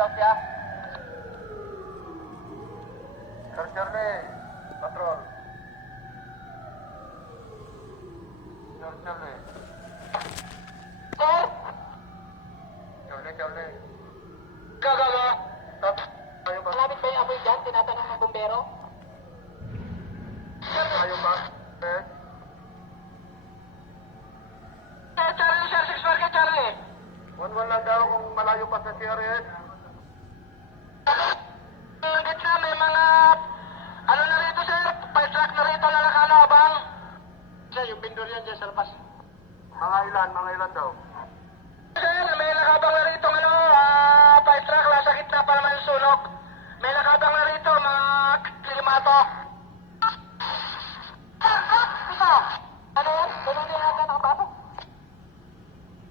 daw siya. Sir Charlie, patrol. Sir Charlie. Sir? Charlie. Gagawa. Stop. Ayaw ba? Malapit ba yung apoy dyan? Tinatanong ng bumbero? Ayaw ba? Eh? Charlie, sir. 6 Market, Charlie. 1-1 lang daw kung malayo pa sa CRS. Gitna, may mga... Ano na rito, sir? Fire truck na rito na nakano, abang. Sir, yung pindor yan dyan sa labas. Mga ilan daw? Sir, may nakabang na rito, ano, fire truck. Nasa gitna pa naman yung sunog. May nakabang na rito, mga kilimato. Ito. Ano yan? Tulong din natin nakabato.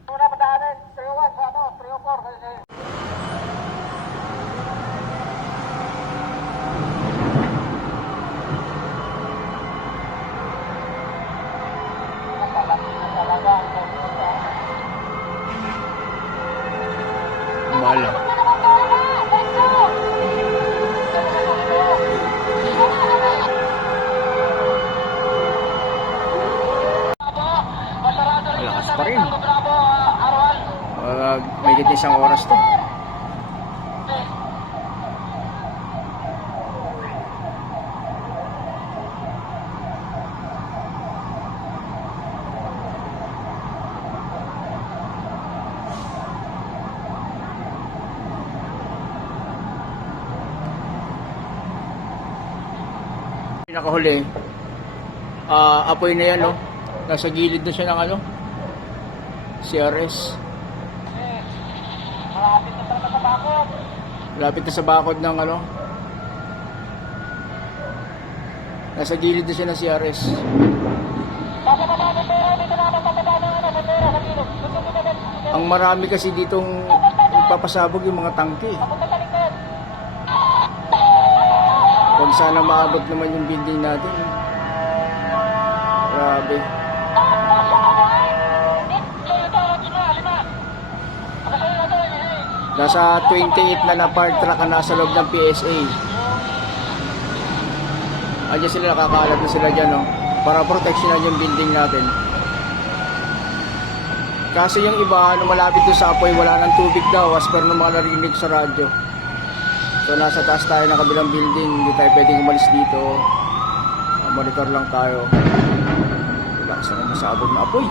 Muna padaanin. 301 sa ano, 304. Kasi Bala. Malakas pa rin. May git isang oras to. Nakahuli. Apoy na yan, no? Nasa gilid na siya ng ano? CRS. malapit na talaga sa bakod. Lapit na sa bakod ng ano? Nasa gilid na siya ng CRS. Baka mababa pero dito naman bababa ng ano, bandera sa gilid. Ang marami kasi ditong nagpapasabog yung mga tangke. Papunta sa likod. Huwag sana maabot naman yung building natin. Grabe. Nasa 28 na fire truck na nasa loob ng PSA. Andiyan sila, nakakaalat na sila dyan, no? Para proteksyonan yung building natin. Kasi yung iba, nung malapit doon sa apoy, wala ng tubig daw, as per nung mga narinig sa radyo. So nasa taas tayo ng kabilang building, hindi tayo pwedeng umalis dito. Monitor lang tayo. Wala kasi nang masabog na apoy.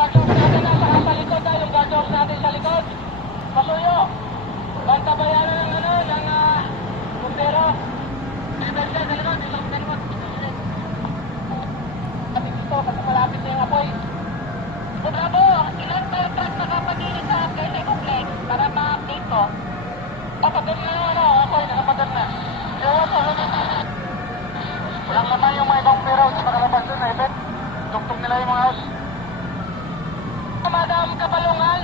Sa likod tayo, yung guardrails natin sa likod. Pasuyo. Bantabayanan ng ano, ng bumbero. Sa likod, sa likod. Dito, kasi malapit na yung apoy. Bravo, ilang fire truck nakapagilid sa PSA complex para ma-update ko. Kapagod na ano, apoy, nakapagod na. Walang laman yung mga ibang pero sa makalabas doon, naipit. Tugtog nila yung mga house. Madam Kapalungan,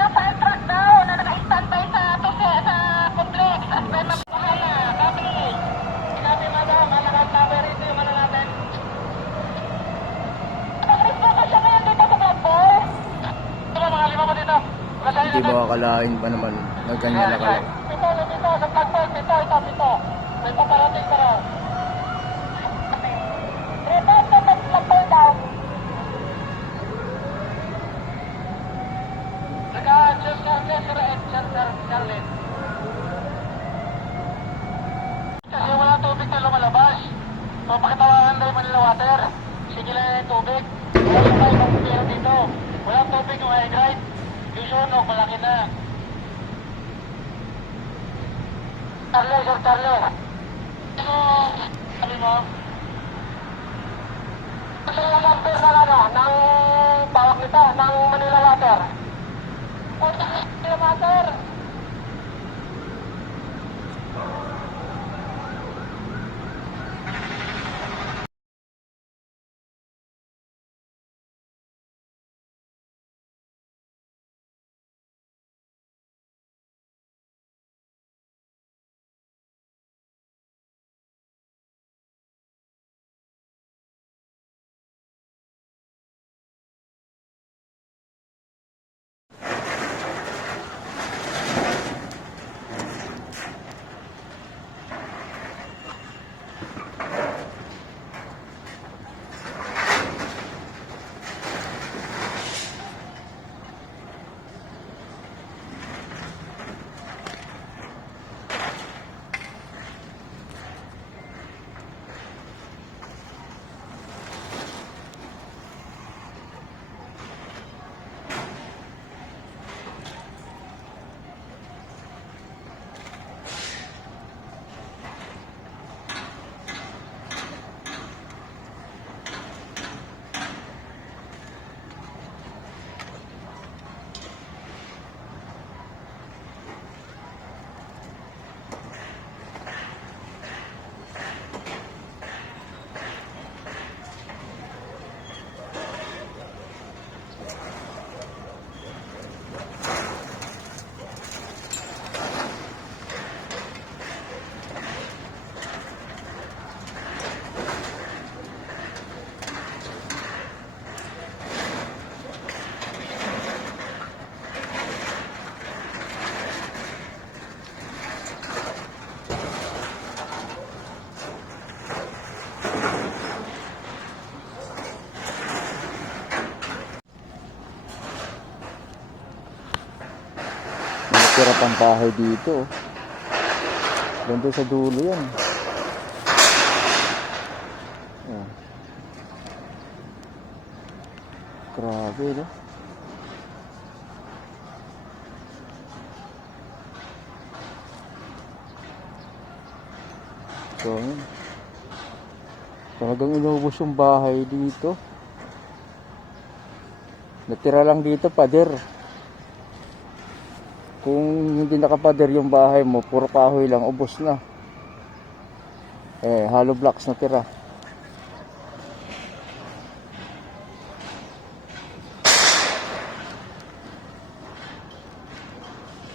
yung fire truck daw na naka-standby sa complex. At may mapahan na, copy. Copy, madam, naka-cover rito yung ano natin. Nag-focus siya ngayon dito sa Blackboy. Ito mga lima pa dito. Hindi mo akalain pa naman na ganyan na kalaki. Dito, sa Blackboy, dito. May paparating pa raw. Report na mag-Blackboy daw. Charlie. Kasi wala tubig na lumalabas. So, pakitawahan daw yung Manila Water. Sige lang yung tubig. Wala tayo ibang pera dito. Wala tubig yung high-grade. Yung sunog, malaki na. Sir Charlie. Ano, sabi mo? Ito yung number na ano, ng tawag nito, ng Manila Water. Manila Water. tira pang bahay dito. Ganda sa dulo yan. Oh. Grabe, no? So, yun. Talagang inubos yung bahay dito. Natira lang dito, pader. Kung hindi nakapader yung bahay mo, puro kahoy lang, ubos na. Hollow blocks natira.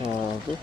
Okay.